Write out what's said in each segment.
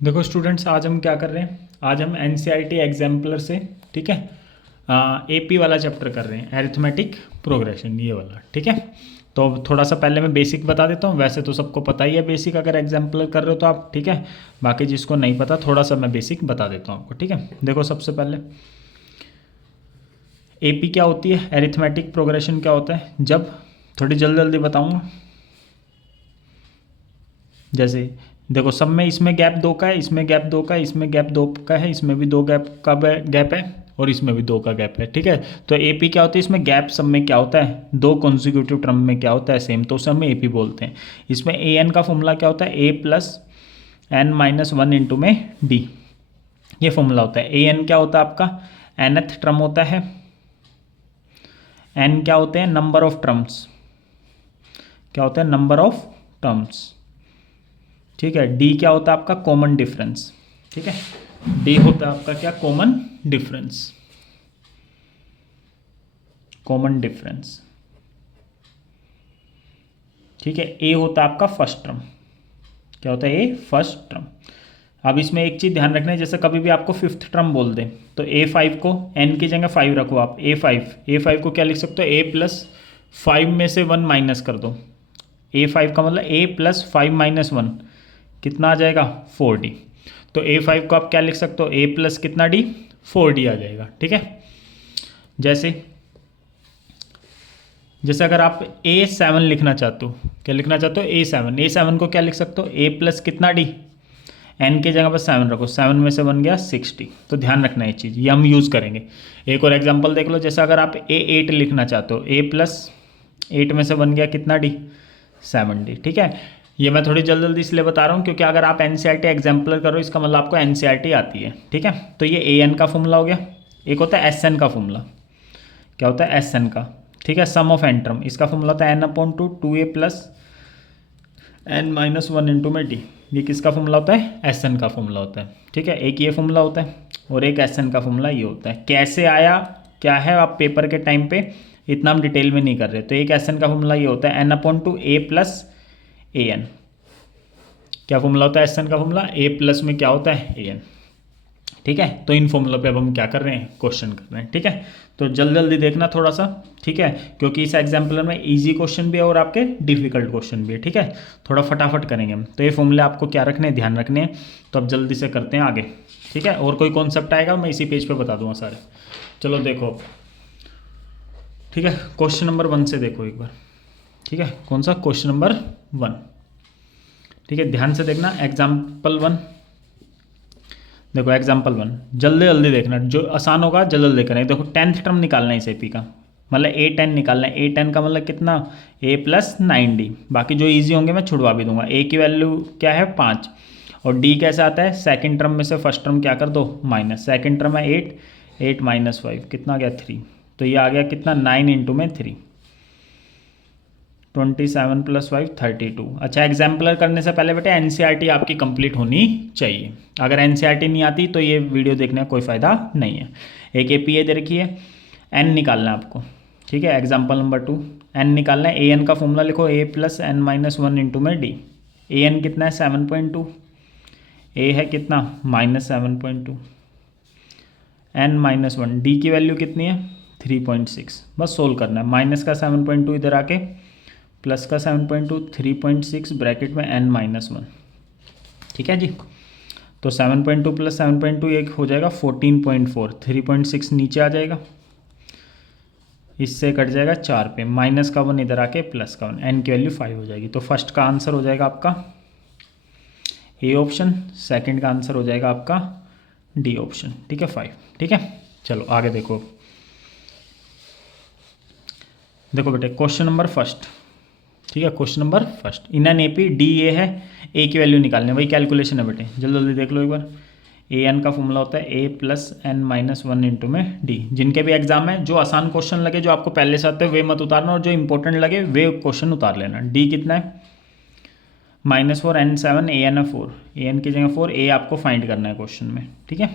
देखो स्टूडेंट्स, आज हम क्या कर रहे हैं। आज हम एनसीईआरटी एग्जाम्पलर से, ठीक है, एपी वाला चैप्टर कर रहे हैं, अरिथमेटिक प्रोग्रेशन, ये वाला, ठीक है। तो थोड़ा सा पहले मैं बेसिक बता देता हूँ। वैसे तो सबको पता ही है बेसिक, अगर एग्जाम्पलर कर रहे हो तो आप, ठीक है। बाकी जिसको नहीं पता, थोड़ा सा मैं बेसिक बता देता हूँ आपको, ठीक है। देखो सबसे पहले एपी क्या होती है, अरिथमेटिक प्रोग्रेशन क्या होता है। जब, थोड़ी जल्दी जल्दी बताऊँगा। जैसे देखो, सब में इसमें गैप दो का है, इसमें गैप दो का है, इसमें गैप दो का है, इसमें भी दो गैप का गैप है, और इसमें भी दो का गैप है, ठीक है। तो एपी क्या होता है, इसमें गैप सब में क्या होता है, दो कॉन्जिक्यूटिव टर्म में क्या होता है सेम, तो उसे हम एपी बोलते हैं। इसमें ए एन का फॉर्मूला क्या होता है, A plus N minus one into में डी, ये फॉर्मूला होता है। ए एन क्या होता है आपका, एनथ टर्म होता है। एन क्या होते हैं, नंबर ऑफ टर्म्स, क्या होता है, नंबर ऑफ टर्म्स, ठीक है। डी क्या होता है आपका, कॉमन डिफरेंस, ठीक है। डी होता है आपका क्या, कॉमन डिफरेंस, कॉमन डिफरेंस, ठीक है। ए होता है आपका फर्स्ट टर्म, क्या होता है, ए फर्स्ट टर्म। अब इसमें एक चीज़ ध्यान रखना है, जैसे कभी भी आपको फिफ्थ टर्म बोल दें तो ए फाइव को, एन की जगह फाइव रखो आप, ए फाइव को क्या लिख सकते हो, ए प्लस फाइव में से वन माइनस कर दो। ए फाइव का मतलब ए प्लस फाइव माइनस वन कितना आ जाएगा, फोर डी। तो ए फाइव को आप क्या लिख सकते हो, ए प्लस कितना डी, फोर डी आ जाएगा, ठीक है। जैसे जैसे अगर आप ए सेवन लिखना चाहते हो, क्या लिखना चाहते हो, ए सेवन को क्या लिख सकते हो, ए प्लस कितना डी, एन की जगह पर सेवन रखो, सेवन में से बन गया 60। तो ध्यान रखना ये चीज़, ये हम यूज़ करेंगे। एक और एग्जांपल देख लो, जैसे अगर आप ए एट लिखना चाहते हो, ए प्लस एट में से बन गया कितना डी, 7D, ठीक है। ये मैं थोड़ी जल्दी जल्दी इसलिए बता रहा हूँ क्योंकि अगर आप एनसीईआरटी एग्जाम्पलर करो, इसका मतलब आपको एनसीईआरटी आती है, ठीक है। तो ये ए एन का फॉर्मूला हो गया। एक होता है एस एन का फॉर्मूला, क्या होता है, एस एन का, ठीक है, सम ऑफ एन टर्म। इसका फॉर्मूला होता है n upon two, two a plus N minus one into में डी। ये किसका फॉर्मूला होता है, एस एन का फॉर्मूला होता है, ठीक है। एक ये फॉर्मूला होता है और एक एस एन का फॉर्मूला ये होता है। कैसे आया क्या है, आप पेपर के टाइम पे इतना हम डिटेल में नहीं कर रहे। तो एक एस एन का फॉर्मूला ये होता है n upon to a plus A N. क्या फॉर्मूला होता है एस एन का फॉर्मूला, ए प्लस में क्या होता है, ए एन, ठीक है। तो इन फॉर्मूला पे अब हम क्या कर रहे हैं, क्वेश्चन कर रहे हैं, ठीक है। तो जल्दी जल्दी देखना थोड़ा सा, ठीक है, क्योंकि इस एग्जाम्पलर में इजी क्वेश्चन भी है और आपके डिफिकल्ट क्वेश्चन भी है, ठीक है। थोड़ा फटाफट करेंगे हम। तो ये फॉर्मूले आपको क्या रखने हैं, ध्यान रखने हैं। तो अब जल्दी से करते हैं आगे, ठीक है। और कोई कॉन्सेप्ट आएगा मैं इसी पेज पे बता दूंगा सारे। चलो देखो, ठीक है, क्वेश्चन नंबर वन से देखो एक बार, ठीक है। कौन सा, क्वेश्चन नंबर वन, ठीक है। ध्यान से देखना, एग्जाम्पल वन। देखो एग्जाम्पल वन, जल्दी जल्दी देखना, जो आसान होगा जल्दी जल्दी करें। देखो टेंथ टर्म निकालना है इस एपी का, मतलब ए टेन निकालना है। ए टेन का मतलब कितना, ए प्लस नाइन डी। बाकी जो इजी होंगे मैं छुड़वा भी दूंगा। ए की वैल्यू क्या है, पाँच, और डी कैसे आता है, सेकंड टर्म में से फर्स्ट टर्म क्या कर दो, माइनस। सेकंड टर्म है एट, एट माइनस फाइव कितना आ गया, थ्री। तो ये आ गया कितना, नाइन इंटू में थ्री, 27 प्लस फाइव 32। अच्छा, एग्जाम्पलर करने से पहले बेटे एनसीईआरटी आपकी कंप्लीट होनी चाहिए। अगर एनसीईआरटी नहीं आती तो ये वीडियो देखने का कोई फ़ायदा नहीं है। एक एपीए दे रखी है, एन निकालना है आपको, ठीक है। एग्जाम्पल नंबर टू, एन निकालना है। ए एन का फॉर्मूला लिखो, A plus N minus one into में डी। ए एन कितना है, 7.2, ए है कितना, -7.2, एन माइनस वन, डी की वैल्यू कितनी है, 3.6। बस सोल्व करना है। माइनस का 7.2 इधर आके, प्लस का 7.2, 3.6 ब्रैकेट में n माइनस वन, ठीक है जी। तो 7.2 प्लस 7.2 एक हो जाएगा 14.4, 3.6 नीचे आ जाएगा, इससे कट जाएगा चार पे, माइनस का वन इधर आके प्लस का वन, n की वैल्यू 5 हो जाएगी। तो फर्स्ट का आंसर हो जाएगा आपका ए ऑप्शन, सेकंड का आंसर हो जाएगा आपका डी ऑप्शन, ठीक है, 5, ठीक है। चलो आगे देखो, देखो बेटे क्वेश्चन नंबर फर्स्ट, ठीक है। Question number first, in an AP D A है, ए की वैल्यू निकालने, वही कैलकुलेशन है बेटे, जल्दी जल्दी देख लो एक बार। ए एन का फॉर्मूला होता है A plus N minus one into में डी। जिनके भी एग्जाम है, जो आसान क्वेश्चन लगे, जो आपको पहले से आते हैं वे मत उतारना, और जो इंपॉर्टेंट लगे वे क्वेश्चन उतार लेना। डी कितना है, -4, एन 7, ए एन है 4, ए एन की जगह 4, ए आपको फाइंड करना है क्वेश्चन में, ठीक है।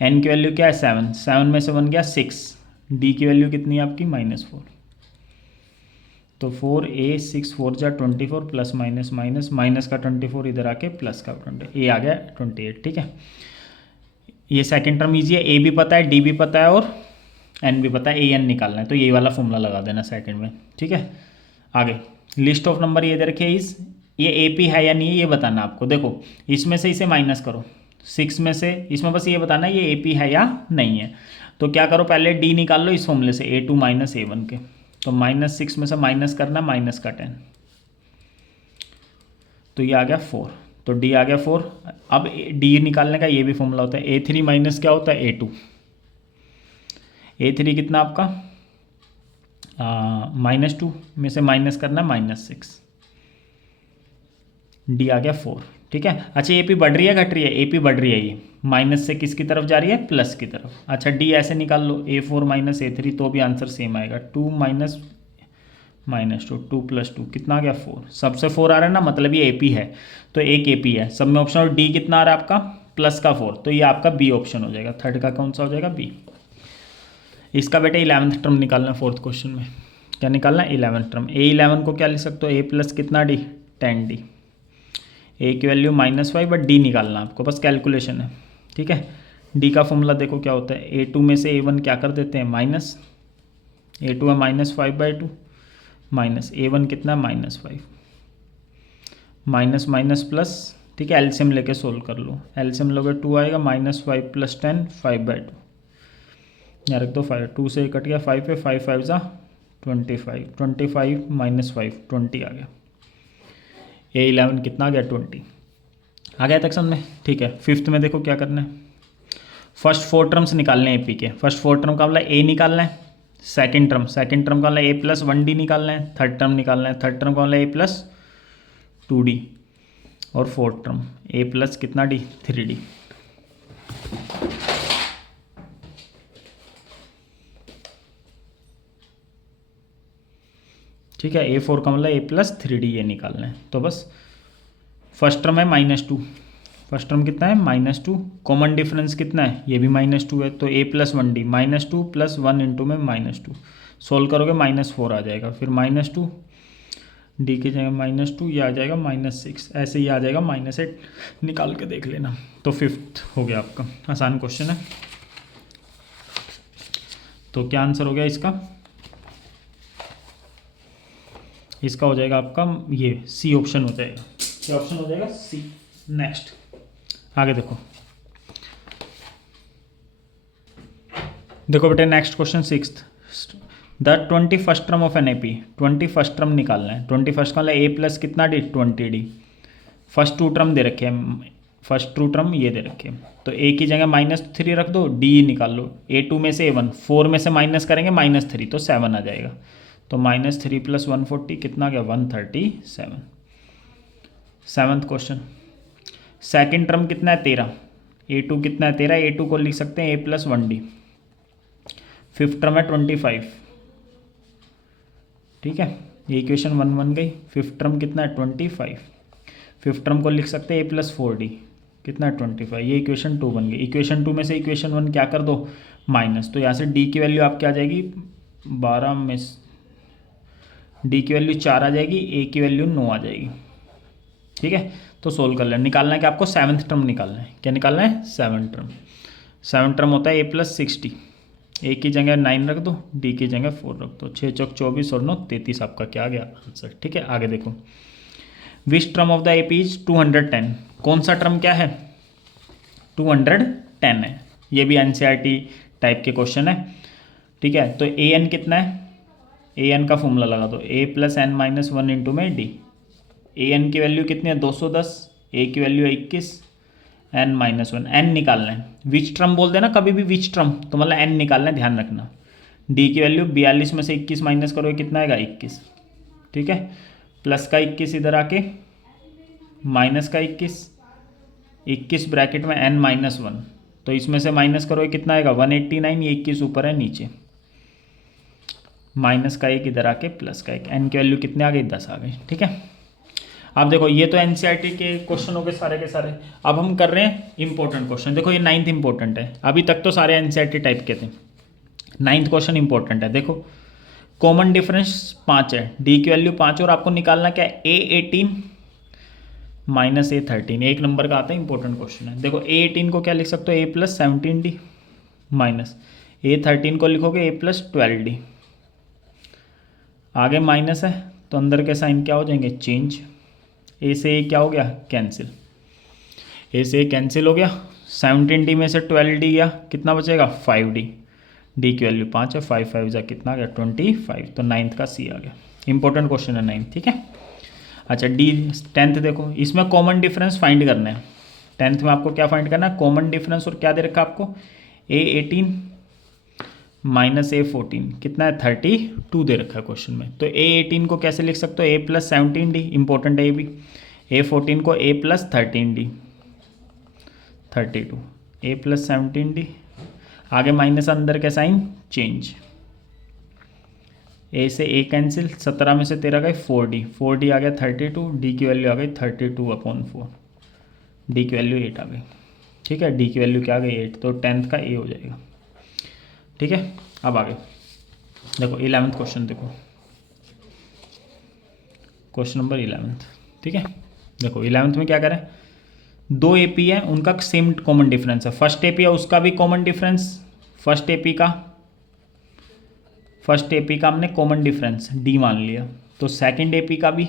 एन की वैल्यू क्या है, 7, 7 में से बन गया 6, डी की वैल्यू कितनी है आपकी, -4। तो 4a 6 4 जा 24 प्लस माइनस माइनस माइनस का 24 इधर आके प्लस का 20 ए आ गया 28। ठीक है, ये सेकंड टर्म ईजी है, ए भी पता है, डी भी पता है और एन भी पता है, ए एन निकालना है, तो ये वाला फॉर्मूला लगा देना सेकंड में। ठीक है, आगे लिस्ट ऑफ नंबर ये दे रखे इस, ये ए पी है या नहीं है ये बताना आपको। देखो इसमें से इसे माइनस करो, 6 में से, इसमें बस ये बताना ये ए पी है या नहीं है। तो क्या करो, पहले डी निकाल लो इस फॉर्मूले से, A2 माइनस A1 के। तो -6 में से माइनस करना माइनस का 10, तो ये आ गया 4, तो डी आ गया 4। अब डी निकालने का ये भी फॉर्मूला होता है, A3 माइनस क्या होता है A2। A3 कितना आपका -2 में से माइनस करना -6, डी आ गया 4। ठीक है, अच्छा ए पी बढ़ रही है घट रही है, ए पी बढ़ रही है, ये माइनस से किसकी तरफ जा रही है, प्लस की तरफ। अच्छा डी ऐसे निकाल लो, A4 माइनस A3, तो भी आंसर सेम आएगा, 2 माइनस -2, 2 + 2 कितना आ गया 4, सबसे 4 आ रहा है ना, मतलब ये ए पी है, तो एक ए पी है सब में ऑप्शन। और डी कितना आ रहा है आपका, प्लस का 4, तो ये आपका बी ऑप्शन हो जाएगा, थर्ड का कौन सा हो जाएगा, बी। इसका बेटा 11th टर्म निकालना है फोर्थ क्वेश्चन में, क्या निकालना है 11th टर्म। A11 को क्या लिख सकते हो, A प्लस कितना डी 10D, ए की वैल्यू -5, बट डी निकालना आपको, बस कैलकुलेशन है। ठीक है, डी का फॉर्मूला देखो क्या होता है, A2 में से A1 क्या कर देते हैं माइनस, A2 है -5/2 माइनस A1 कितना -5, माइनस माइनस प्लस। ठीक है, एलसीएम लेके सोल्व कर लो, एलसीएम लोगे 2 आएगा, -5 + 10 5/2, यहाँ रख दो 5, 2 से कट गया 5 पे, 5 5 जा 25, 25 -5 20 आ गया। A11 कितना आ गया 20 आ गया तक समझ में। ठीक है, फिफ्थ में देखो क्या करना है, फर्स्ट 4 टर्म्स निकालने हैं एपी के। फर्स्ट 4 टर्म का मतलब ए निकालना है, सेकंड टर्म का मतलब A + 1D निकालना है, थर्ड टर्म निकालना है, थर्ड टर्म का मतलब A + 2D, और फोर्थ टर्म A + कितना D 3D। ठीक है, A4 का मतलब A + 3D ये निकालना है। तो बस फर्स्ट टर्म है -2, फर्स्ट टर्म कितना है -2, कॉमन डिफरेंस कितना है, ये भी -2 है, तो A + 1D -2 + 1 इंटू में -2, सोल्व करोगे -4 आ जाएगा, फिर -2 D की जगह -2, ये आ जाएगा -6, ऐसे ही आ जाएगा -8, निकाल के देख लेना। तो फिफ्थ हो गया आपका, आसान क्वेश्चन है। तो क्या आंसर हो गया इसका, इसका हो जाएगा आपका ये सी ऑप्शन हो जाएगा, क्या ऑप्शन हो जाएगा, सी। नेक्स्ट आगे देखो, देखो बेटे next question 6th, the 21st term of n A P, 21st term निकालना है। 21st का मतलब A + कितना D 20D, फर्स्ट 2 टर्म दे रखे हैं, फर्स्ट 2 टर्म ये दे रखे हैं, तो A की जगह -3 रख दो, D निकाल लो, A2 में से A1, 4 में से माइनस करेंगे -3, तो 7 आ जाएगा, तो -3 + 140 कितना गया 137। सेवन्थ क्वेश्चन, सेकंड टर्म कितना है 13, A2 कितना है 13, A2 को लिख सकते हैं A + 1D, फिफ्थ टर्म है 25। ठीक है, ये इक्वेशन 1 बन गई। फिफ्थ टर्म कितना है 25, फिफ्थ टर्म को लिख सकते हैं A + 4D, कितना है 25, ये इक्वेशन 2 बन गई। इक्वेशन 2 में से इक्वेशन 1 क्या कर दो माइनस, तो यहाँ से D की वैल्यू आपकी आ जाएगी 12 में, D की वैल्यू 4 आ जाएगी, A की वैल्यू 9 आ जाएगी। ठीक है, तो सोल्व कर लेना, निकालना है कि आपको 7th टर्म निकालना है, क्या निकालना है 7th टर्म। 7th टर्म होता है A + 60, A की जगह 9 रख दो, D की जगह 4 रख दो, 6 चौक 24 और 9 33 आपका क्या आ गया आंसर। ठीक है, आगे देखो, which term of the AP is 210, कौन सा टर्म क्या है 210 है, ये भी NCERT टाइप के क्वेश्चन है। ठीक है, तो AN कितना है, AN का फॉर्मूला लगा दो, A + n - 1 इंटू में D, AN की वैल्यू कितनी है 210, A की वैल्यू 21, n - 1, n निकालना है, विच टर्म बोल देना कभी भी, विच टर्म तो मतलब n निकालना है, ध्यान रखना। D की वैल्यू 42 में से 21 माइनस करोगे कितना आएगा 21। ठीक है, प्लस का 21 इधर आके माइनस का 21 ब्रैकेट में n - 1, तो इसमें से माइनस करोगे कितना आएगा 189, ये 21 ऊपर है नीचे, माइनस का 1 इधर आके प्लस का 1, n की वैल्यू कितने आ गई 10 आ गई। ठीक है, अब देखो ये तो NCERT के क्वेश्चन हो गए सारे के सारे। अब हम कर रहे हैं इंपॉर्टेंट क्वेश्चन, देखो ये 9th इंपॉर्टेंट है, अभी तक तो सारे NCERT टाइप के थे, 9th क्वेश्चन इंपॉर्टेंट है। देखो कॉमन डिफरेंस 5 है, डी की वैल्यू 5 और आपको निकालना क्या है, A18 माइनस A13। एक नंबर का आता है, इंपॉर्टेंट क्वेश्चन है। देखो A18 को क्या लिख सकते हो, A+17D माइनस A13 को लिखोगे A+12D। आगे माइनस है तो अंदर के साइन क्या हो जाएंगे, चेंज। ए से ए क्या हो गया, कैंसिल। ए से ए कैंसिल हो गया, 17D में से 12D गया, कितना बचेगा 5D। डी की वैल्यू 5 है, 5 5 जा कितना आ गया 25। तो 9th का सी आ गया। इंपॉर्टेंट क्वेश्चन है 9th, ठीक है। अच्छा डी 10th देखो, इसमें कॉमन डिफरेंस फाइंड करना है। 10th में आपको क्या फाइंड करना है, कॉमन डिफरेंस। और क्या दे रखा है आपको, A18 माइनस A14 कितना है 32 दे रखा है क्वेश्चन में। तो A18 को कैसे लिख सकते हो, A+17D, इंपॉर्टेंट है ये भी। A14 को A+13D 32, A+17D। आगे माइनस, अंदर के साइन चेंज। ए से ए कैंसिल, 17 में से 13 गए 4D, 4D आ गया 32, डी की वैल्यू आ गई 32/4, डी की वैल्यू 8 आ गई, ठीक है। डी की वैल्यू क्या आ गई 8, तो 10th का ए हो जाएगा, ठीक है। अब आगे देखो 11th क्वेश्चन, देखो क्वेश्चन नंबर 11th, ठीक है। देखो 11th में क्या करें, दो एपी है, उनका सेम कॉमन डिफरेंस है। फर्स्ट एपी है उसका भी कॉमन डिफरेंस, फर्स्ट एपी का हमने कॉमन डिफरेंस डी मान लिया। तो सेकंड एपी का भी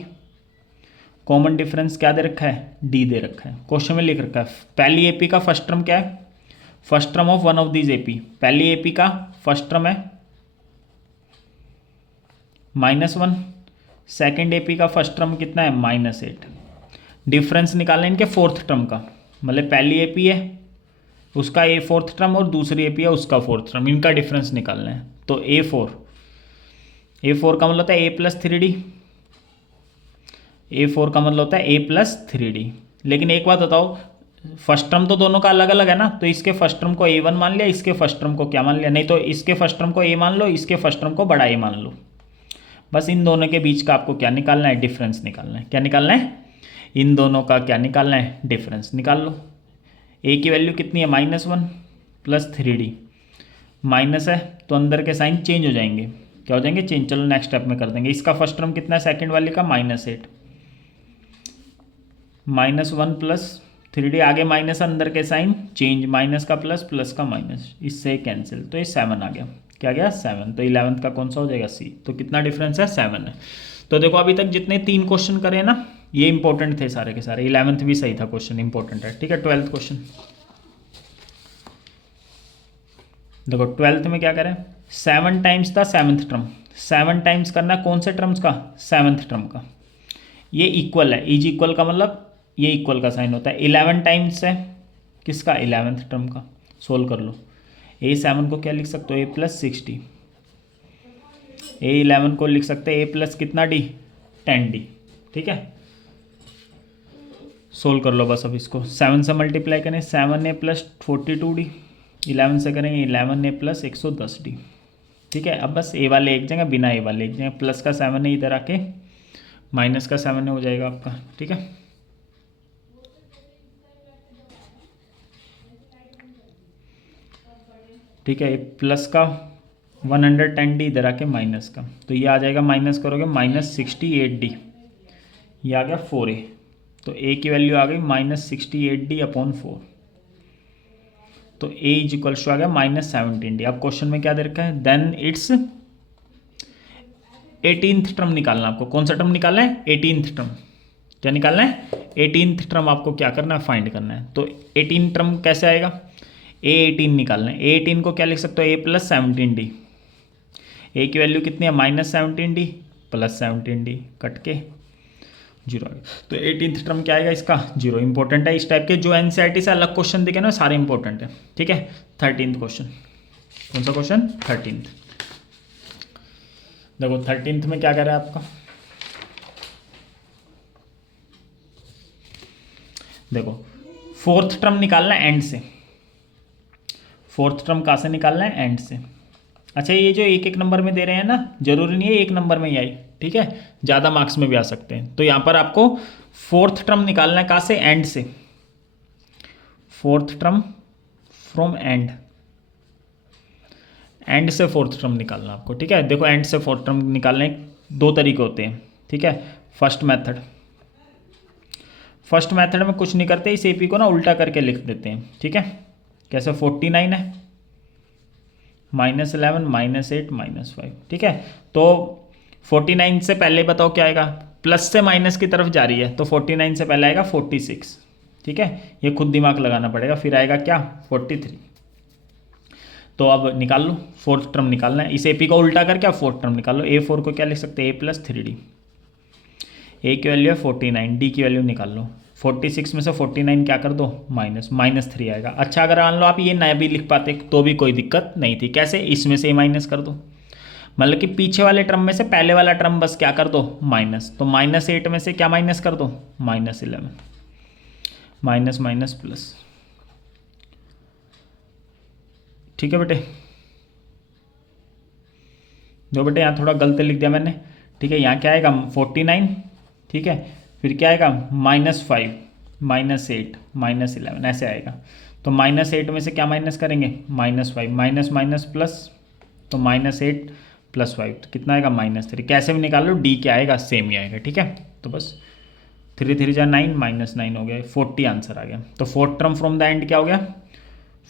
कॉमन डिफरेंस क्या दे रखा है, डी दे रखा है। क्वेश्चन में लिख रखा है पहली एपी का फर्स्ट टर्म क्या है, first term of one of these AP. पहली एपी का फर्स्ट टर्म है -1, सेकेंड एपी का फर्स्ट टर्म कितना है -8। डिफरेंस निकालना है इनके फोर्थ टर्म का, मतलब पहली एपी है उसका ए फोर्थ टर्म और दूसरी एपी है उसका फोर्थ टर्म, इनका डिफरेंस निकालना है। तो A4 का मतलब होता है A+3D, A4 का मतलब होता है A+3D। लेकिन एक बात बताओ, फर्स्ट टर्म तो दोनों का अलग अलग है ना, तो इसके फर्स्ट टर्म को A1 मान लिया, इसके फर्स्ट टर्म को क्या मान लिया, नहीं तो इसके फर्स्ट टर्म को A मान लो, इसके फर्स्ट टर्म को बड़ा A मान लो। बस इन दोनों के बीच का आपको क्या निकालना है, डिफरेंस निकालना है। क्या निकालना है, इन दोनों का क्या निकालना है, डिफरेंस निकाल लो। ए की वैल्यू कितनी है -1 + 3D, माइनस है तो अंदर के साइन चेंज हो जाएंगे, क्या हो जाएंगे, चेंज। चलो नेक्स्ट स्टेप में कर देंगे। इसका फर्स्ट टर्म कितना है, सेकंड वाले का -8, -1 + 3D, आगे माइनस, अंदर के साइन चेंज, माइनस का प्लस, प्लस का माइनस, इससे कैंसिल। तो ये 7 आ गया, क्या गया 7। तो 11th का कौन सा हो जाएगा, सी। तो कितना डिफरेंस है, 7 है। तो देखो अभी तक जितने 3 क्वेश्चन करे ना, ये इंपॉर्टेंट थे सारे के सारे। 11th भी सही था क्वेश्चन, इंपॉर्टेंट है, ठीक है। 12th क्वेश्चन देखो, 12th में क्या करें, 7 टाइम्स था 7th टर्म, 7 टाइम्स करना कौन से टर्म्स का, 7th टर्म का। ये इक्वल है, इज इक्वल का मतलब ये इक्वल का साइन होता है। 11 टाइम्स है किसका, 11th टर्म का। सोल्व कर लो। A7 को क्या लिख सकते हो, A+60, A11 को लिख सकते हैं A+ कितना D, 10D, ठीक है। सोल्व कर लो बस। अब इसको 7 से मल्टीप्लाई करें, 7A + 42D, 11 से करेंगे 11A + 110D, ठीक है। अब बस ए वाले एक जगह, बिना ए वाले एक जगह, प्लस का 7 है इधर आके, माइनस का 7 हो जाएगा आपका, ठीक है। ठीक है, प्लस का 110D इधर आके माइनस का, तो ये आ जाएगा, माइनस करोगे -68D, ये आ गया 4A। तो A की वैल्यू आ गई -68D/4। तो A = आ गया -17D। अब क्वेश्चन में क्या दे रखा है, देन इट्स 18th टर्म निकालना। आपको कौन सा टर्म निकालना है, 18th टर्म। क्या निकालना है, 18th टर्म आपको क्या करना है, फाइंड करना है। तो 18 टर्म कैसे आएगा, A18 निकालना है। A18 को क्या लिख सकते हो, A+17D। A की वैल्यू कितनी है, -17D + 17D, कट के 0 आएगा। तो 18th टर्म क्या आएगा इसका, 0। इंपॉर्टेंट है, इस टाइप के जो NCERT से अलग क्वेश्चन दिखे ना, सारे इंपॉर्टेंट है, ठीक है। 13th क्वेश्चन, कौन सा क्वेश्चन, 13th। देखो 13th में क्या कह रहा है आपका, देखो फोर्थ टर्म निकालना है एंड से। फोर्थ टर्म कहाँ से निकालना है, एंड से। अच्छा, ये जो एक एक नंबर में दे रहे हैं ना, जरूरी नहीं है एक नंबर में ही आई, ठीक है, ज़्यादा मार्क्स में भी आ सकते हैं। तो यहाँ पर आपको फोर्थ टर्म निकालना है कहाँ से, एंड से। Fourth term from and, and से फोर्थ टर्म निकालना आपको, ठीक है। देखो एंड से फोर्थ टर्म निकालने दो तरीके होते हैं, ठीक है। फर्स्ट मेथड में कुछ नहीं करते, इस एपी को ना उल्टा करके लिख देते हैं, ठीक है। कैसे, 49 है, -11 -8 -5, ठीक है। तो 49 से पहले बताओ क्या आएगा, प्लस से माइनस की तरफ जा रही है, तो 49 से पहले आएगा 46, ठीक है। ये खुद दिमाग लगाना पड़ेगा। फिर आएगा क्या, 43। तो अब निकाल लो, फोर्थ टर्म निकालना है, इस एपी को उल्टा करके आप फोर्थ टर्म निकाल लो। A4 को क्या लिख सकते हैं, A+3D। ए की वैल्यू है 49, डी की वैल्यू निकाल लो। 46 में से 49 क्या कर दो, -3 आएगा। अच्छा, अगर मान लो आप ये नया भी लिख पाते तो भी कोई दिक्कत नहीं थी। कैसे, इसमें से माइनस कर दो, मतलब कि पीछे वाले टर्म में से पहले वाला टर्म बस क्या कर दो, माइनस। तो -8 में से क्या माइनस कर दो, -11, माइनस माइनस प्लस, ठीक है बेटे। दो बेटे, यहाँ थोड़ा गलत लिख दिया मैंने, ठीक है। यहाँ क्या आएगा, 49, ठीक है। फिर क्या आएगा, -5 -8 -11, ऐसे आएगा। तो -8 में से क्या माइनस करेंगे, -5, माइनस माइनस प्लस, तो -8 + 5 तो कितना आएगा, -3। कैसे भी निकाल लो, डी क्या आएगा, सेम ही आएगा, ठीक है। तो बस 3 3 जा 9, -9 हो गया, 40 आंसर आ गया। तो fourth term from the end क्या हो गया,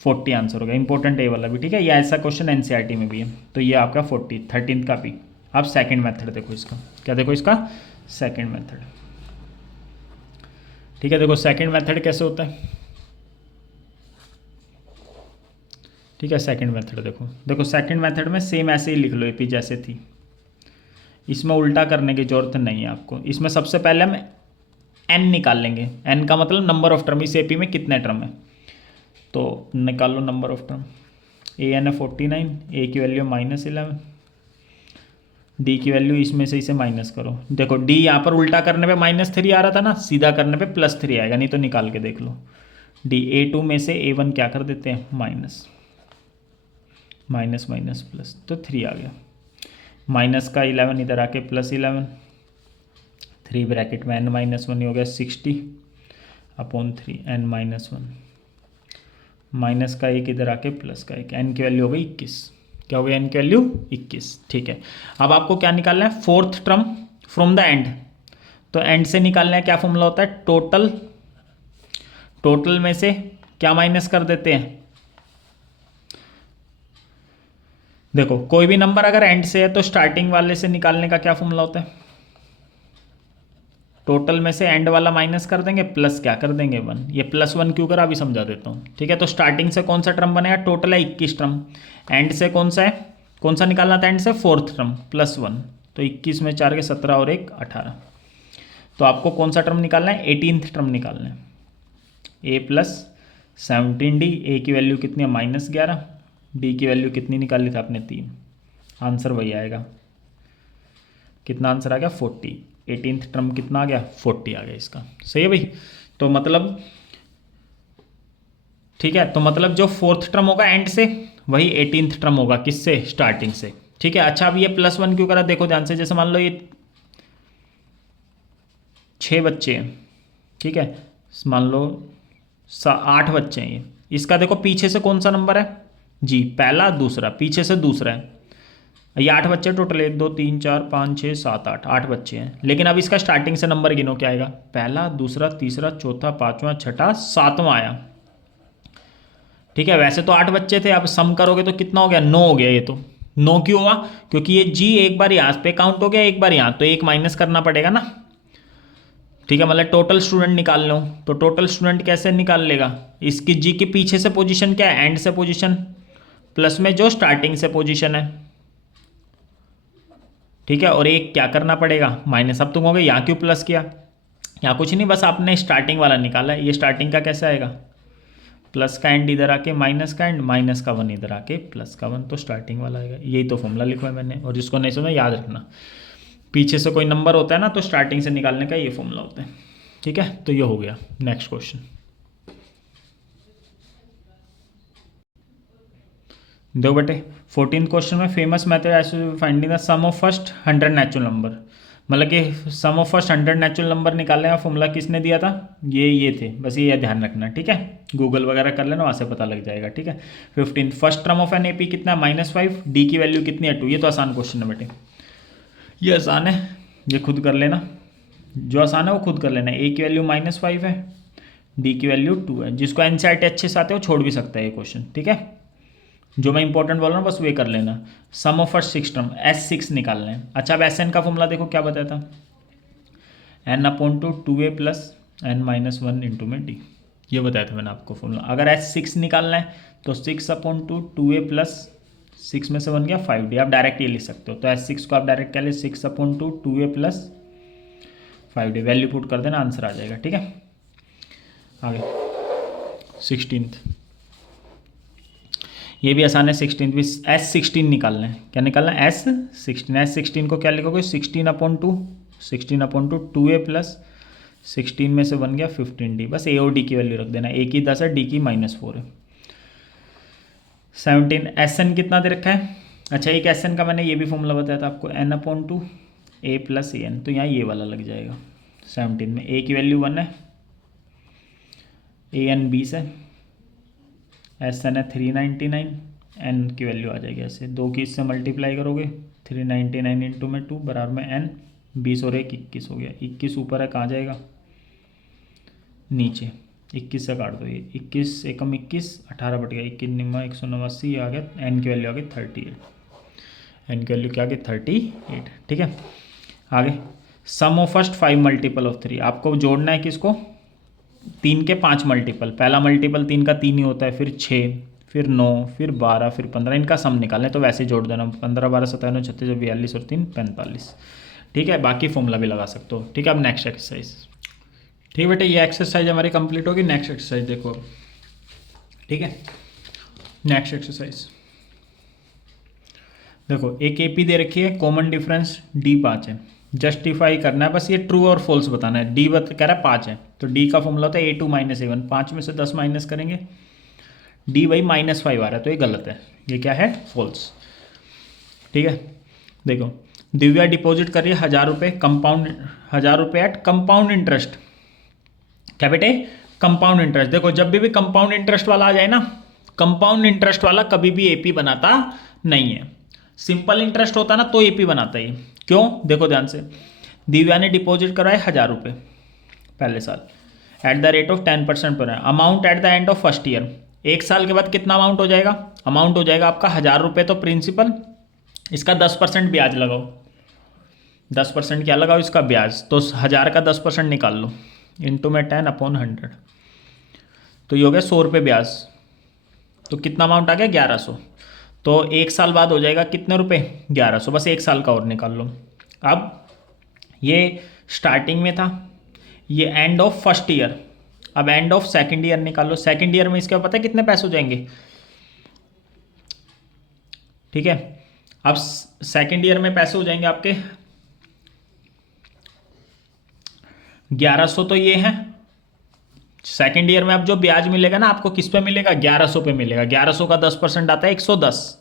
40 आंसर हो गया। इंपॉर्टेंट ए वाला भी, ठीक है। ये ऐसा क्वेश्चन एनसीईआरटी में भी है। तो ये आपका 40, 13 का भी। अब सेकंड मेथड देखो इसका, क्या देखो इसका, सेकंड मेथड, ठीक है। देखो सेकंड मेथड कैसे होता है, ठीक है। सेकंड मेथड देखो सेकंड मेथड में सेम ऐसे ही लिख लो, एपी जैसे थी। इसमें उल्टा करने की जरूरत नहीं है आपको। इसमें सबसे पहले हम एन निकाल लेंगे। एन का मतलब नंबर ऑफ टर्म, इस एपी में कितने टर्म है, तो निकाल लो number of term. A N है 49, ए की वैल्यू -11, डी की वैल्यू इसमें से इसे माइनस करो। देखो डी यहाँ पर उल्टा करने पे -3 आ रहा था ना, सीधा करने पे +3 आएगा, नहीं तो निकाल के देख लो। डी A2 में से A1 क्या कर देते हैं, माइनस माइनस प्लस, तो 3 आ गया। माइनस का 11 इधर आके +11, 3 ब्रैकेट में n-1 हो गया 60/3 n-1, माइनस का 1 इधर आके प्लस का 1, n की वैल्यू हो गई 21। क्या हो गया, n की वैल्यू 21, ठीक है। अब आपको क्या निकालना है, fourth term from the end. तो एंड से निकालना है, क्या फॉर्मूला होता है, टोटल में से क्या माइनस कर देते हैं। देखो कोई भी नंबर अगर एंड से है तो स्टार्टिंग वाले से निकालने का क्या फॉर्मूला होता है, टोटल में से एंड वाला माइनस कर देंगे, प्लस क्या कर देंगे 1। ये +1 क्यों करा अभी समझा देता हूँ, ठीक है। तो स्टार्टिंग से कौन सा टर्म बनेगा, टोटल है 21 टर्म, एंड से कौन सा है, कौन सा निकालना था एंड से, फोर्थ टर्म, +1। तो 21 में 4 के 17 और 1 18। तो आपको कौन सा टर्म निकालना है, 18th टर्म निकालना है। A+17D, ए की वैल्यू कितनी है, -11, डी की वैल्यू कितनी निकाली थी आपने, 3। आंसर वही आएगा, कितना आंसर आ गया, 40। 18th टर्म कितना आ गया, 40 आ गया इसका, सही है भाई। तो मतलब ठीक है, तो मतलब जो फोर्थ टर्म होगा एंड से, वही 18th टर्म होगा किससे, स्टार्टिंग से, ठीक है। अच्छा, अब ये +1 क्यों करा, देखो ध्यान से। जैसे मान लो ये 6 बच्चे हैं, ठीक है, मान लो 8 बच्चे हैं ये, इसका देखो पीछे से कौन सा नंबर है जी, पहला दूसरा, पीछे से दूसरा है। ये 8 बच्चे टोटल, 1 2 3 4 5 6 7 8 बच्चे हैं। लेकिन अब इसका स्टार्टिंग से नंबर गिनो, क्या आएगा, पहला दूसरा तीसरा चौथा पांचवा छठा सातवां आया, ठीक है। वैसे तो 8 बच्चे थे, अब सम करोगे तो कितना हो गया, 9 हो गया। ये तो 9 क्यों हुआ, क्योंकि ये जी एक बार यहाँ पे काउंट हो गया, एक बार यहाँ, तो 1 माइनस करना पड़ेगा ना, ठीक है। मतलब टोटल स्टूडेंट निकाल लो, तो टोटल स्टूडेंट कैसे निकाल लेगा, इसकी जी के पीछे से पोजीशन क्या है, एंड से पोजीशन, प्लस में जो स्टार्टिंग से पोजीशन है, ठीक है। और एक क्या करना पड़ेगा, माइनस। अब तुम हो गए यहाँ क्यों प्लस किया, यहाँ कुछ नहीं, बस आपने स्टार्टिंग वाला निकाला है। ये स्टार्टिंग का कैसे आएगा, प्लस का एंड इधर आके माइनस का एंड, माइनस का 1 इधर आके प्लस का 1, तो स्टार्टिंग वाला आएगा। यही तो फॉर्मूला लिखा है मैंने, और जिसको नहीं समझा याद रखना, पीछे से कोई नंबर होता है ना, तो स्टार्टिंग से निकालने का ये फॉर्मूला होता है, ठीक है। तो ये हो गया। नेक्स्ट क्वेश्चन दो बेटे, 14th क्वेश्चन में famous method as finding the sum of first 100 natural number. मतलब कि sum of first 100 natural number निकालने का फॉर्मूला किसने दिया था, ये थे, बस ये ध्यान रखना, ठीक है। गूगल वगैरह कर लेना, वहाँ से पता लग जाएगा, ठीक है। 15 first term of N AP कितना है -5, डी की वैल्यू कितनी है 2। ये तो आसान क्वेश्चन है बेटे, ये आसान है, ये खुद कर लेना, जो आसान है वो खुद कर लेना। ए की वैल्यू -5 है, डी की वैल्यू 2 है। जिसको NCERT अच्छे से आते हो छोड़ भी सकता है ये क्वेश्चन, ठीक है। जो मैं इंपॉर्टेंट बोल रहा हूँ बस वे कर लेना। सम ऑफ फर्स्ट 6 टर्म S6 निकालना है। अच्छा, अब SN का फॉर्मूला देखो क्या बताया था, n/2 2a plus n-1 into में डी, ये बताया था मैंने आपको फॉर्मूला। अगर S6 निकालना है तो 6/2 2a प्लस 6 में से बन गया 5d, आप डायरेक्ट ये लिख सकते हो। तो S6 को आप डायरेक्ट क्या ले, 6/2 2a plus 5d, value put कर देना, आंसर आ जाएगा, ठीक है। आगे 16th, ये भी आसान है। 16th भी S16 निकालना है। क्या निकालना है, S16 को क्या लिखोगे, 16/2 2a प्लस 16 में से बन गया 15d, बस a और d की वैल्यू रख देना, a की 10 है, d की -4 है। 17 SN कितना दे रखा है। अच्छा, एक SN का मैंने ये भी फॉर्मूला बताया था आपको, n/2 a प्लस an, तो यहाँ ये वाला लग जाएगा। 17 में a की वैल्यू 1 है, an 20 है, SN है 399, n की वैल्यू आ जाएगी ऐसे, 2 की इससे मल्टीप्लाई करोगे 399 इंटू में 2 बराबर में n, 20 और 1 21 हो गया। 21 ऊपर है, कहाँ जाएगा, नीचे, 21 से काट दो, ये 21 एकम 21, 18 बट गया 21 189 आ गया, n की वैल्यू आ गई 38, n की वैल्यू क्या आ गई 38, ठीक है। आगे सम ऑफ फर्स्ट 5 मल्टीपल ऑफ 3, आपको जोड़ना है किसको, 3 के 5 मल्टीपल, पहला मल्टीपल 3 का 3 ही होता है, फिर 6, फिर 9, फिर 12, फिर 15, इनका सम निकालना है, तो वैसे जोड़ देना, 15 12 57 36 42 और 3 45, ठीक है। बाकी फॉर्मूला भी लगा सकते हो, ठीक है। अब नेक्स्ट एक्सरसाइज, ठीक है बेटे, ये एक्सरसाइज हमारी कंप्लीट होगी। नेक्स्ट एक्सरसाइज देखो, ठीक है। नेक्स्ट एक्सरसाइज देखो, एक AP दे रखी है, कॉमन डिफरेंस D 5 है, जस्टिफाई करना है, बस ये ट्रू और फॉल्स बताना है। D कह रहा है 5 है, तो D का फॉर्मूला होता है A2 - A1, 5 में से 10 माइनस करेंगे, D भाई -5 आ रहा है, तो ये गलत है, ये क्या है, फॉल्स, ठीक है। देखो, दिव्या डिपॉजिट कर रही है 1000 रुपये, कंपाउंड 1000 रुपये एट कंपाउंड इंटरेस्ट, क्या बेटे, कंपाउंड इंटरेस्ट। देखो, जब भी कंपाउंड इंटरेस्ट वाला आ जाए ना, कंपाउंड इंटरेस्ट वाला कभी भी AP बनाता नहीं है। सिंपल इंटरेस्ट होता ना तो AP बनाता ही, क्यों, देखो ध्यान से। दिव्या ने डिपॉजिट कराए 1000 रुपये पहले साल एट द रेट ऑफ 10% पर है, amount at the end of first year, एक साल के बाद कितना अमाउंट हो जाएगा, अमाउंट हो जाएगा आपका 1000 रुपये, तो प्रिंसिपल, इसका 10% ब्याज लगाओ, 10% क्या लगाओ, इसका ब्याज, तो 1000 का 10% निकाल लो, इंटू में 10/100, तो ये हो गया 100 रुपये ब्याज, तो कितना अमाउंट आ गया 1100, तो एक साल बाद हो जाएगा कितने रुपए, 1100, बस एक साल का और निकाल लो। अब ये स्टार्टिंग में था, ये एंड ऑफ फर्स्ट ईयर, अब एंड ऑफ सेकंड ईयर निकाल लो, सेकंड ईयर में इसके पता है कितने पैसे हो जाएंगे, ठीक है। अब सेकंड ईयर में पैसे हो जाएंगे आपके 1100, तो ये है सेकेंड ईयर में। अब जो ब्याज मिलेगा ना आपको किस पे मिलेगा, 1100 पे मिलेगा, 1100 का 10% आता है 110,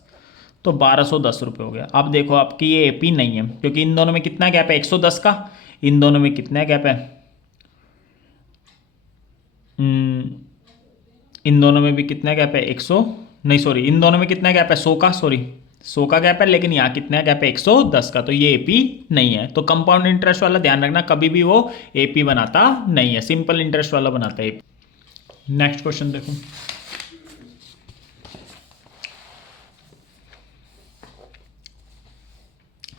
तो 1210 रुपये हो गया। अब देखो आपकी ये AP नहीं है, क्योंकि इन दोनों में कितना गैप है, 110 का, इन दोनों में कितना गैप है, इन दोनों में भी कितना गैप है, 100 नहीं सॉरी, इन दोनों में कितना गैप है, 100 का, सॉरी 100 का गैप है, लेकिन यहाँ कितना गैप है, 110 का, तो ये AP नहीं है। तो कंपाउंड इंटरेस्ट वाला ध्यान रखना, कभी भी वो AP बनाता नहीं है, सिंपल इंटरेस्ट वाला बनाता है। नेक्स्ट क्वेश्चन देखो,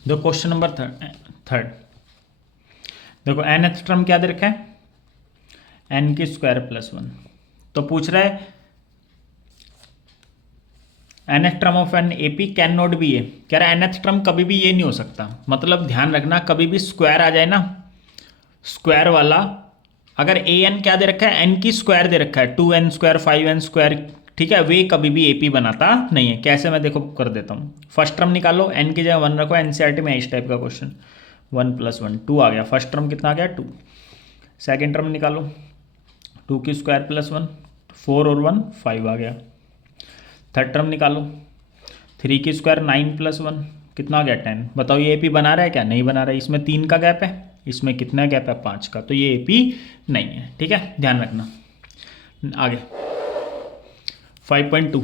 देखो क्वेश्चन नंबर थर्ड, देखो nth टर्म क्या दे रखा है, n की स्क्वायर प्लस 1, तो पूछ रहा है nth term of N AP can not be a, कह रहा है nth टर्म कभी भी ये नहीं हो सकता, मतलब ध्यान रखना कभी भी स्क्वायर आ जाए ना, स्क्वायर वाला, अगर an क्या दे रखा है, n की स्क्वायर दे रखा है, 2n स्क्वायर 5n स्क्वायर, ठीक है, वे कभी भी AP बनाता नहीं है। कैसे, मैं देखो कर देता हूँ, फर्स्ट टर्म निकालो, n की जगह 1 रखो, NCERT में इस टाइप का क्वेश्चन, 1 + 1 2 आ गया, फर्स्ट टर्म कितना आ गया 2, सेकेंड टर्म निकालो, 2 की स्क्वायर प्लस 1, 4 और 1 5 आ गया, थर्ड टर्म निकालो, 3 की स्क्वायर 9 + 1, कितना आ गया 10। बताओ ये AP बना रहा है क्या? नहीं बना रहा है। इसमें 3 का गैप है, इसमें कितना गैप है? 5 का। तो ये AP नहीं है। ठीक है, ध्यान रखना। आगे 5.2,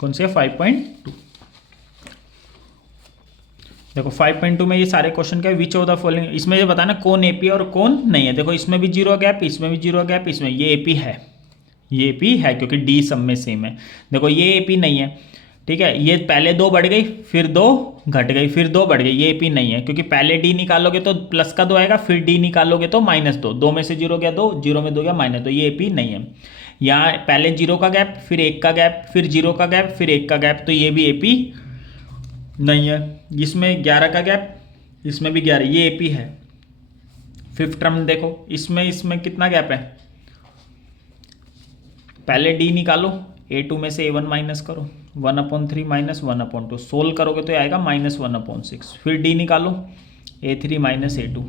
कौन से? 5.2। देखो 5.2 में ये सारे क्वेश्चन क्या है? विच ऑफ द फॉलोइंग, इसमें ये बताना कौन AP और कौन नहीं है। देखो इसमें भी जीरो गैप, इसमें भी जीरो गैप, इसमें ये AP है, ये AP है क्योंकि D सब में सेम है। देखो ये AP नहीं है, ठीक है। ये पहले 2 बढ़ गई, फिर 2 घट गई, फिर 2 बढ़ गई, ये AP नहीं है क्योंकि पहले D निकालोगे तो प्लस का 2 आएगा, फिर D निकालोगे तो -2, 2 में से 0 गया 2, 0 में 2 गया -2, ये AP नहीं है। यहाँ पहले 0 का गैप, फिर 1 का गैप, फिर 0 का गैप, फिर 1 का गैप, तो ये भी AP नहीं है। इसमें 11 का गैप, इसमें भी 11, ये AP है। फिफ्थ टर्म देखो, इसमें कितना गैप है? पहले D निकालो, A2 में से A1 माइनस करो, 1/3 माइनस 1/2, सोल्व करोगे तो ये आएगा -1/6। फिर D निकालो, A3 माइनस A2,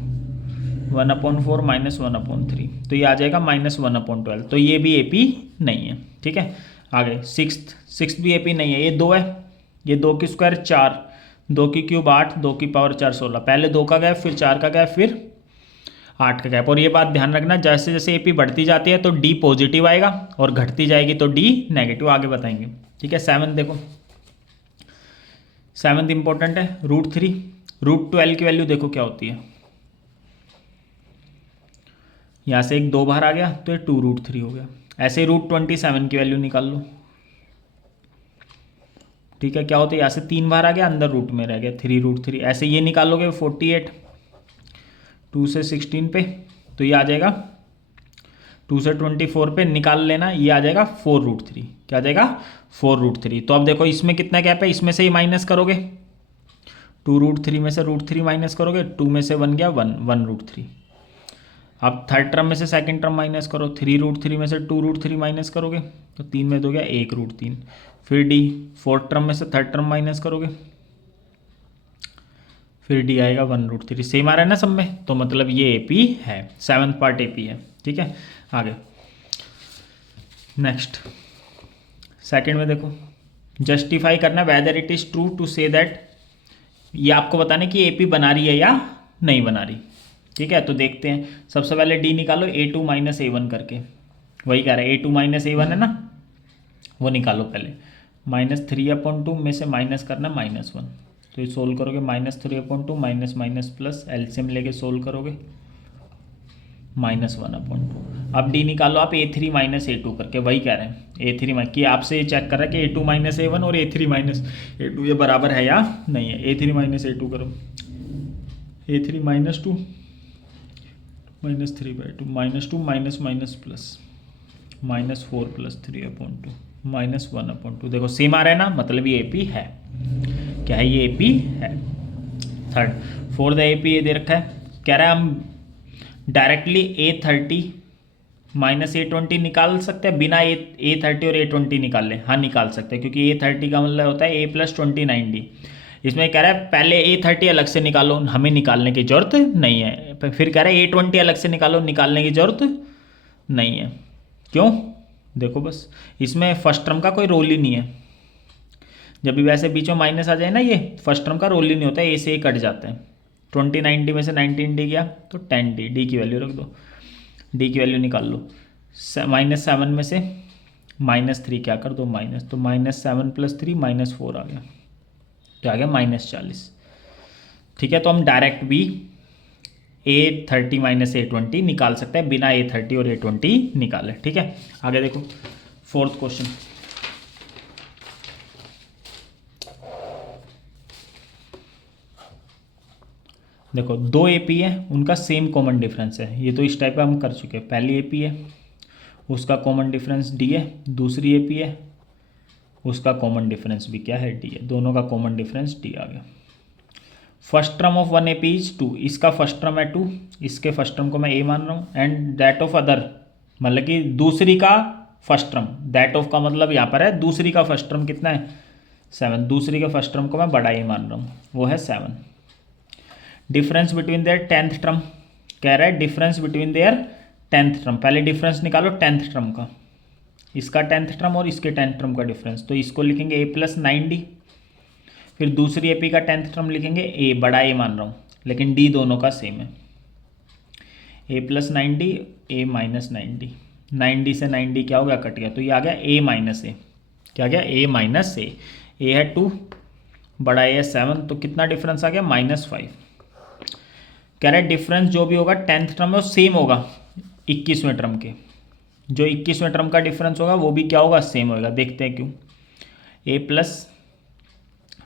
1/4 माइनस 1/3, तो ये आ जाएगा -1/12। तो ये भी AP नहीं है। ठीक है, आगे सिक्स्थ भी AP नहीं है। ये 2 है, ये 2 की स्क्वायर 4, 2 की क्यूब 8, 2 की पावर 4 16, पहले 2 का गैप, फिर 4 का गैप, फिर 8 का गैप। और ये बात ध्यान रखना, जैसे जैसे AP बढ़ती जाती है तो D पॉजिटिव आएगा और घटती जाएगी तो D नेगेटिव। आगे बताएंगे। ठीक है, 7 देखो, 7 इंपॉर्टेंट है। √3, √12 की वैल्यू देखो क्या होती है। यहाँ से एक 2 बाहर आ गया तो ये 2√3 हो गया। ऐसे ही √27 की वैल्यू निकाल लो। ठीक है, क्या होता है? यहाँ से 3 बाहर आ गया, अंदर रूट में रह गया 3√3। ऐसे ये निकालोगे 48, 2 से 16 पे, तो ये आ जाएगा 2 से 24 पे निकाल लेना, ये आ जाएगा 4√3। क्या आ जाएगा? 4√3। तो अब देखो इसमें कितना गैप है, इसमें से ही माइनस करोगे, 2√3 में से √3 माइनस करोगे, 2 में से 1 गया 1 √3। अब थर्ड टर्म में से सेकंड टर्म माइनस करो, 3√3 में से 2√3 माइनस करोगे तो 3 में 2 गया 1√3। फिर D, फोर्थ टर्म में से थर्ड टर्म माइनस करोगे, फिर D आएगा 1√3। सेम आ रहा है ना सब में, तो मतलब ये AP है, 7th पार्ट AP है। ठीक है, आगे नेक्स्ट सेकंड में देखो, जस्टिफाई करना whether it is true to say that, ये आपको बताना कि AP बना रही है या नहीं बना रही। ठीक है, तो देखते हैं। सबसे पहले D निकालो, A2 माइनस A1 करके, वही कह रहा है A2 माइनस A1 है ना, वो निकालो पहले। -3/2 में से माइनस करना -1, तो ये सोल्व करोगे -3/2 माइनस माइनस प्लस, एलसीएम लेके सोल्व करोगे -1/2। अब D निकालो आप A3 माइनस A2 करके, वही कह रहे हैं A3 माइनस, कि आपसे ये चेक कर रहा है कि A2 माइनस A1 और A3 माइनस A2 ये बराबर है या नहीं है। A3 माइनस A2 करो, A3 -2 -3/2 -2 माइनस माइनस प्लस -4 + 3/2 -1/2। देखो सेम आ रहा है ना, मतलब ये AP है। क्या है? ये AP है। थर्ड, फॉर द AP ये दे रखा है, कह रहा है हम डायरेक्टली A30 माइनस A20 निकाल सकते हैं, बिना A30 और A20 निकाल लें। हाँ निकाल सकते हैं, क्योंकि A30 का मतलब होता है A + 29D। इसमें कह रहा है पहले A30 अलग से निकालो, हमें निकालने की जरूरत नहीं है। फिर कह रहा है A20 अलग से निकालो, निकालने की जरूरत नहीं है। क्यों? देखो बस इसमें फर्स्ट टर्म का कोई रोल ही नहीं है। जब भी वैसे बीच में माइनस आ जाए ना, ये फर्स्ट टर्म का रोल ही नहीं होता है, A से A कट जाते हैं। 29D में से 19D गया तो 10D, D की वैल्यू रख दो, D की वैल्यू निकाल लो। -7 में से -3 क्या कर दो माइनस, तो -7 + 3 -4 आ गया, क्या आ गया? -40। ठीक है, तो हम डायरेक्ट भी A30 माइनस A20 निकाल सकते हैं बिना A30 और A20 निकाले। ठीक है, आगे देखो फोर्थ क्वेश्चन। देखो 2 AP है, उनका सेम कॉमन डिफरेंस है। ये तो इस टाइप का हम कर चुके हैं। पहली AP है, उसका कॉमन डिफरेंस D है। दूसरी AP है, उसका कॉमन डिफरेंस भी क्या है? D है। दोनों का कॉमन डिफरेंस D आ गया। First term of 1 AP is 2, इसका फर्स्ट टर्म है 2, इसके फर्स्ट टर्म को मैं A मान रहा हूँ। एंड दैट ऑफ अदर, मतलब कि दूसरी का फर्स्ट टर्म, दैट ऑफ का मतलब यहाँ पर है दूसरी का फर्स्ट टर्म कितना है? 7। दूसरी के फर्स्ट टर्म को मैं बड़ा A मान रहा हूँ, वो है 7। Difference between their 10th term, कह रहा है difference between their 10th term. पहले डिफरेंस निकालो 10th टर्म का, इसका 10th टर्म और इसके 10th टर्म का डिफरेंस, तो इसको लिखेंगे A + 9D। फिर दूसरी एपी का 10th टर्म लिखेंगे ए, बड़ा ए मान रहा हूँ, लेकिन डी दोनों का सेम है, A plus 9D A minus 9D, 9D से 9D क्या हो गया, कट गया, तो ये आ गया ए माइनस ए, क्या गया, ए माइनस ए है 2, बड़ा ए है 7, तो कितना डिफरेंस आ गया, -5। कह रहे डिफरेंस जो भी होगा 10th टर्म में वो सेम होगा 21वें टर्म के, जो 21वें टर्म का डिफरेंस होगा वो भी क्या होगा, सेम होगा। देखते हैं क्यों। ए प्लस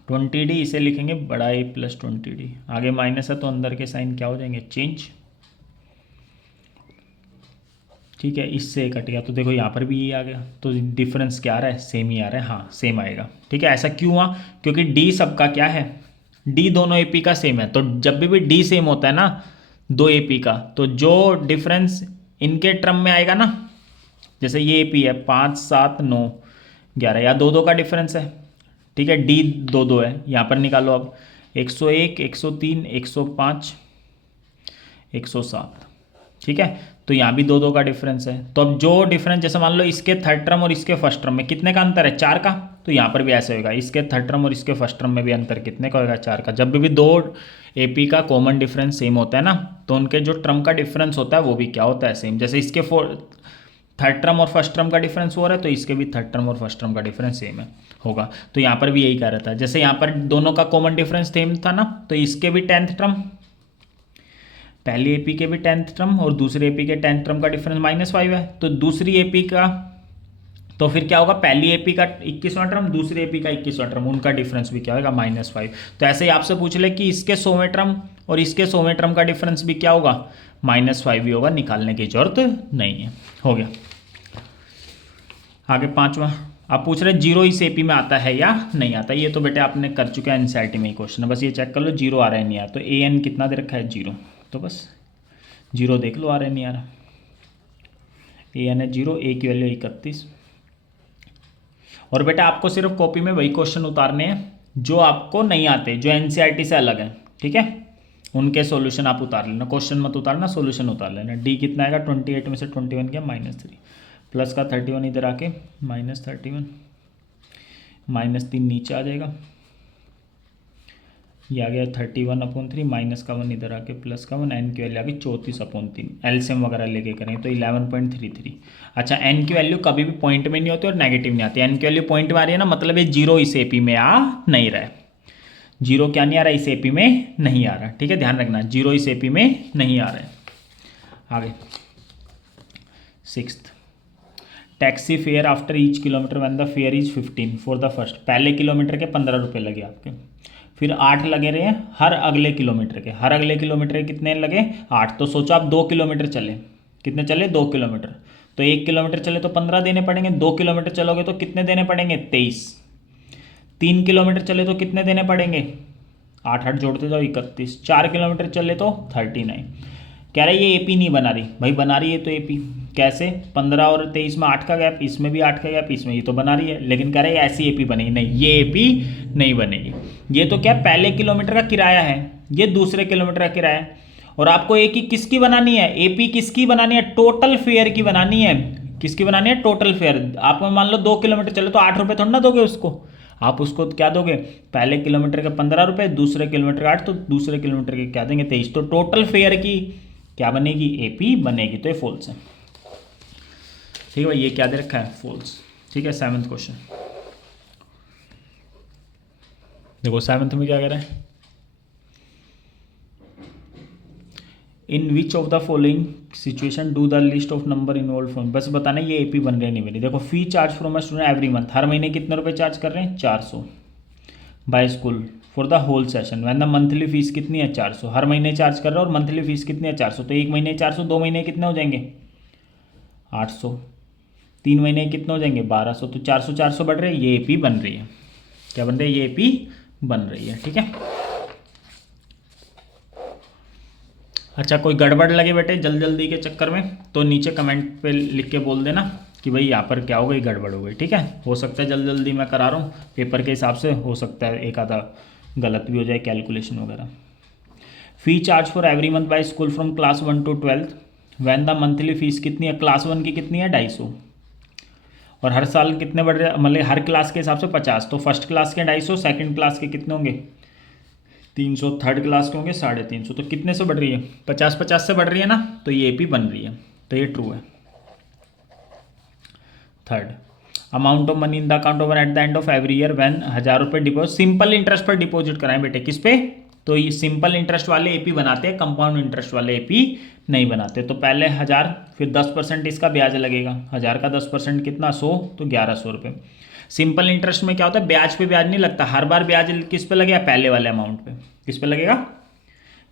20D इसे लिखेंगे बड़ा ए प्लस 20D, आगे माइनस है तो अंदर के साइन क्या हो जाएंगे, चेंज, ठीक है, इससे कट गया, तो देखो यहाँ पर भी ये आ गया, तो डिफरेंस क्या आ रहा है, सेम ही आ रहा है, हाँ सेम आएगा, ठीक है। ऐसा क्यों हुआ, क्योंकि डी सबका क्या है, डी दोनों एपी का सेम है, तो जब भी डी सेम होता है ना दो एपी का, तो जो डिफरेंस इनके टर्म में आएगा ना, जैसे ये एपी है 5 7 9 11, या 2 का डिफरेंस है, ठीक है, डी 2 है, यहाँ पर निकालो अब 101 103 105 107, ठीक है, तो यहाँ भी 2 का डिफरेंस है। तो अब जो डिफरेंस, जैसे मान लो इसके थर्ड टर्म और इसके फर्स्ट टर्म में कितने का अंतर है, 4 का, तो यहाँ पर भी ऐसे होगा, इसके थर्ड टर्म और इसके फर्स्ट टर्म में भी अंतर कितने का होगा, 4 का। जब भी 2 एपी का कॉमन डिफरेंस सेम होता है ना, तो उनके जो टर्म का डिफरेंस होता है वो भी क्या होता है, सेम। जैसे इसके थर्ड टर्म और फर्स्ट टर्म का डिफरेंस हो रहा है, तो इसके भी थर्ड टर्म और फर्स्ट टर्म का डिफरेंस सेम है होगा। तो यहाँ पर भी यही कह रहा था, जैसे यहाँ पर दोनों का कॉमन डिफरेंस सेम था ना, तो इसके भी 10th टर्म, पहली एपी के भी 10th टर्म और दूसरी एपी के 10th टर्म का डिफरेंस -5 है, तो दूसरी एपी का, तो फिर क्या होगा, पहली एपी का 21वां टर्म, दूसरी एपी का 21वां टर्म, उनका डिफरेंस भी क्या होगा, -5। तो ऐसे ही आपसे पूछ ले कि इसके 100वें टर्म और इसके 100वें टर्म का डिफरेंस भी क्या होगा, -5 ही होगा, निकालने की जरूरत नहीं है। हो गया। आगे 5वां, आप पूछ रहे जीरो इस एपी में आता है या नहीं आता, ये तो बेटे आपने कर चुके हैं एनसीईआरटी में ही क्वेश्चन है, बस ये चेक कर लो जीरो आ रहा है नहीं आ रहा, तो an कितना दे रखा है 0, तो बस 0 देख लो आ रहा है नहीं आ रहा, an है 0, a की वैल्यू 31। और बेटा आपको सिर्फ कॉपी में वही क्वेश्चन उतारने हैं जो आपको नहीं आते, जो एनसीईआरटी से अलग है, ठीक है, उनके सॉल्यूशन आप उतार लेना, क्वेश्चन मत उतारना, सॉल्यूशन उतार लेना। डी कितना आएगा, 28 में से 21 गया -3, प्लस का 31 इधर आके -31, -3 नीचे आ जाएगा, ये आ गया 31/3, माइनस का 1 इधर आके प्लस का 1, एन की वैल्यू आ गई 34/3, एलसीएम वगैरह लेके करें तो 11.33। अच्छा, एन की वैल्यू कभी भी पॉइंट में नहीं होती और नेगेटिव नहीं आती, एन की वैल्यू पॉइंट में आ रही है ना, मतलब ये जीरो इस एपी में आ नहीं रहा है, जीरो क्या नहीं आ रहा है, इस एपी में नहीं आ रहा, ठीक है, ध्यान रखना, जीरो इस एपी में नहीं आ रहा है। आगे 6th, taxi fare after each kilometre when the fair is 15 for the first, पहले किलोमीटर के 15 रुपये लगे आपके, फिर 8 लगे रहे हैं हर अगले किलोमीटर के, हर अगले किलोमीटर के कितने लगे, 8। तो सोचो आप 2 किलोमीटर चले, कितने चले, 2 किलोमीटर, तो 1 किलोमीटर चले तो 15 देने पड़ेंगे, 2 किलोमीटर चलोगे तो कितने देने पड़ेंगे, 23, 3 किलोमीटर चले तो कितने देने पड़ेंगे, 8 8 जोड़ते जाओ 31, 4 किलोमीटर चले तो 39। कह रहा है ये एपी नहीं बना रही, भाई बना रही है तो एपी, कैसे, 15 और 23 में 8 का गैप, इसमें भी 8 का गैप, इसमें ये तो बना रही है, लेकिन कह रहा है ऐसी एपी बनेगी नहीं, ये एपी नहीं बनेगी। ये तो क्या पहले किलोमीटर का किराया है, ये दूसरे किलोमीटर का किराया है, और आपको एक ही किसकी बनानी है, एपी किसकी बनानी है, टोटल फेयर की बनानी है, किसकी बनानी है, टोटल फेयर। आप मान लो 2 किलोमीटर चले तो 8 रुपये थोड़ा ना दोगे उसको, आप उसको क्या दोगे, पहले किलोमीटर के 15 रुपये, दूसरे किलोमीटर का 8, तो दूसरे किलोमीटर के क्या देंगे 23, तो टोटल फेयर की क्या बनेगी, एपी बनेगी, तो ये फॉल्स है, ठीक है भाई, ये क्या दे रखा है, फॉल्स, ठीक है। 7th क्वेश्चन देखो, 7th में क्या कह रहा है, in which of the following situation do the list of number involve form, बस बताना ये एपी बन रहे नहीं बनी। देखो, fee charge from a student every month, हर महीने कितने रुपए चार्ज कर रहे हैं, 400 by school for the whole session, when the monthly fees कितनी है, 400, हर महीने चार्ज कर रहे हो और मंथली फीस कितनी है, 400, तो 1 महीने 400, 2 महीने कितने हो जाएंगे, 800, 3 महीने कितने हो जाएंगे, 1200, तो 400 400 बढ़ रहे हैं, ये एपी बन रही है, क्या बन रही है, ये एपी बन रही है, ठीक है। अच्छा, कोई गड़बड़ लगे बेटे जल्दी के चक्कर में तो नीचे कमेंट पे लिख के बोल देना कि भाई यहाँ पर क्या हो गई, गड़बड़ हो गई, ठीक है। हो सकता है जल्दी मैं करा रहा हूँ पेपर के हिसाब से, हो सकता है एक आधा गलत भी हो जाए कैलकुलेशन वगैरह। Fee charge for every month by school from class 1 to 12th, van the monthly fees कितनी है, क्लास 1 की कितनी है, 250, और हर साल कितने बढ़ रहे हैं, मतलब हर क्लास के हिसाब से 50, तो फर्स्ट क्लास के 250, सेकंड क्लास के कितने होंगे 300, थर्ड क्लास के होंगे 350, तो कितने से बढ़ रही है 50-50 से बढ़ रही है ना, तो ये AP बन रही है, तो ये ट्रू है। Third, amount of money in the account over at the end of every year when 1000 रुपये डिपॉजिट, सिंपल इंटरेस्ट पर डिपॉजिट कराएं बेटे, किस पे, तो ये सिंपल इंटरेस्ट वाले AP बनाते हैं, कंपाउंड इंटरेस्ट वाले AP नहीं बनाते। तो पहले 1000, फिर 10% इसका ब्याज लगेगा, 1000 का 10% कितना 100, तो 1100 रुपये। सिंपल इंटरेस्ट में क्या होता है, ब्याज पे ब्याज नहीं लगता, हर बार ब्याज किस पे लगेगा, पहले वाले अमाउंट पे, किस पे लगेगा,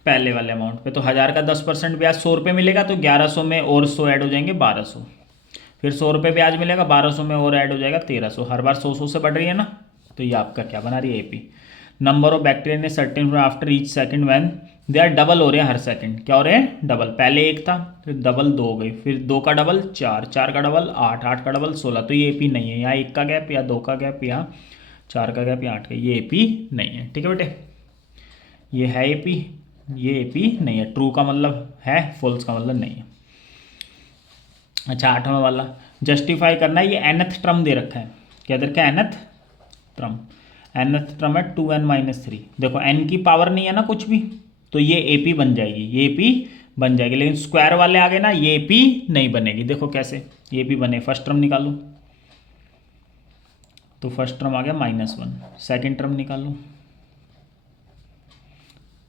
पहले वाले अमाउंट पे। तो 1000 का 10% ब्याज 100 रुपये मिलेगा, तो 1100 में और 100 ऐड हो जाएंगे 1200, फिर 100 रुपये ब्याज मिलेगा, 1200 में और ऐड हो जाएगा 1300, हर बार 100 से बढ़ रही है ना, तो ये आपका क्या बना रही है AP। नंबर ऑफ बैक्टीरिया ने certain after each second when they are double हो रहे हैं हर सेकंड, क्या हो रहे हैं डबल, पहले 1 था, फिर डबल 2 हो गई, फिर 2 का डबल 4, 4 का डबल 8, 8 का डबल 16, तो ये AP नहीं है, यहाँ 1 का गैप या 2 का गैप या 4 का गैप या 8 का, ये AP नहीं है। ठीक है बेटे, ये है AP, ये AP नहीं है, ट्रू का मतलब है, फॉल्स का मतलब नहीं है। अच्छा 8वां वाला, जस्टिफाई करना है, ये nth टर्म दे रखा है, क्या दे रखा है nth टर्म, nth टर्म है 2n-3, देखो n की पावर नहीं है ना कुछ भी, तो ये AP बन जाएगी, ये AP बन जाएगी, लेकिन स्क्वायर वाले आगे ना ये AP नहीं बनेगी। देखो कैसे ये AP बने, फर्स्ट टर्म निकालो, तो फर्स्ट टर्म आ गया -1, सेकेंड टर्म निकालो,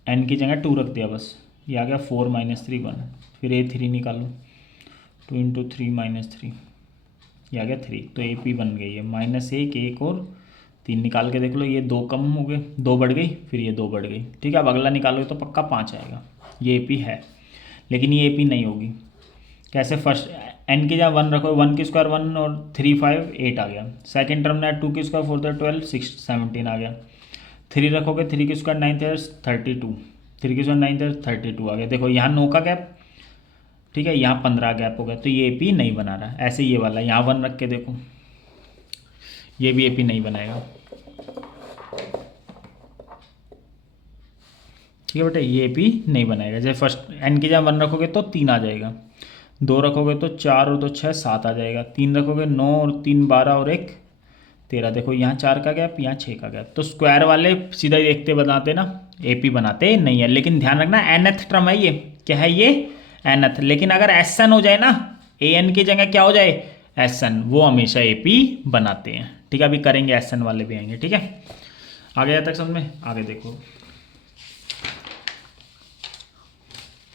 n की जगह 2 रख दिया बस, ये आ गया 4 - 3 1, फिर A3 निकालो, 2 × 3 - 3, ये आ गया 3, तो AP बन गई है, -1, 1 और 3 निकाल के देख लो, ये 2 कम हो गए, 2 बढ़ गई, फिर ये 2 बढ़ गई। ठीक है, अब अगला निकालोगे तो पक्का 5 आएगा, ये AP है, लेकिन ये AP नहीं होगी। कैसे, फर्स्ट n की जगह 1 रखो, 1 की स्क्वायर 1 और 3 5 8 आ गया, सेकंड टर्म में 2 की स्क्वायर 4 12 6 17 आ गया, 3 रखोगे 3 की स्क्वायर 9 32, 3 की स्क्वायर 9 32 आ गया। देखो यहाँ 9 का गैप, ठीक है, यहाँ 15 गैप हो गया, तो ये AP नहीं बना रहा। ऐसे ये वाला यहाँ 1 रख के देखो, ये भी AP नहीं बनाएगा। ठीक है बेटे, ये AP नहीं बनाएगा। जैसे फर्स्ट n की जगह 1 रखोगे तो 3 आ जाएगा, 2 रखोगे तो 4 और 2 6 7 आ जाएगा, 3 रखोगे 9 और 3 12 और 1 13। देखो यहाँ 4 का गैप, यहाँ 6 का गैप, तो स्क्वायर वाले सीधा देखते बनाते ना, AP बनाते नहीं है। लेकिन ध्यान रखना nth टर्म है ये, क्या है ये nth, लेकिन अगर SN हो जाए ना, AN की जगह क्या हो जाए SN, वो हमेशा AP बनाते हैं। ठीक है, अभी करेंगे SN वाले भी आएंगे। ठीक है, आगे यहाँ तक समझ में, आगे देखो,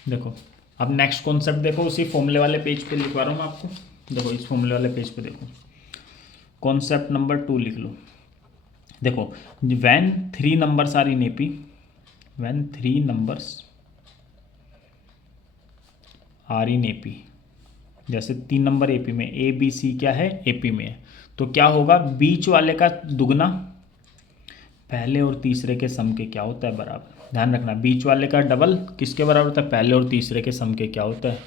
देखो अब नेक्स्ट कॉन्सेप्ट देखो, उसी फॉर्मूले वाले पेज पे लिखवा रहा हूँ मैं आपको। देखो इस फॉर्मूले वाले पेज पे देखो, कॉन्सेप्ट नंबर 2 लिख लो। देखो when 3 numbers are in AP, when 3 numbers are in AP, जैसे 3 नंबर AP में, ABC क्या है AP में है, तो क्या होगा, बीच वाले का दुगना पहले और तीसरे के सम के क्या होता है बराबर। ध्यान रखना, बीच वाले का डबल किसके बराबर होता है, पहले और तीसरे के सम के क्या होता है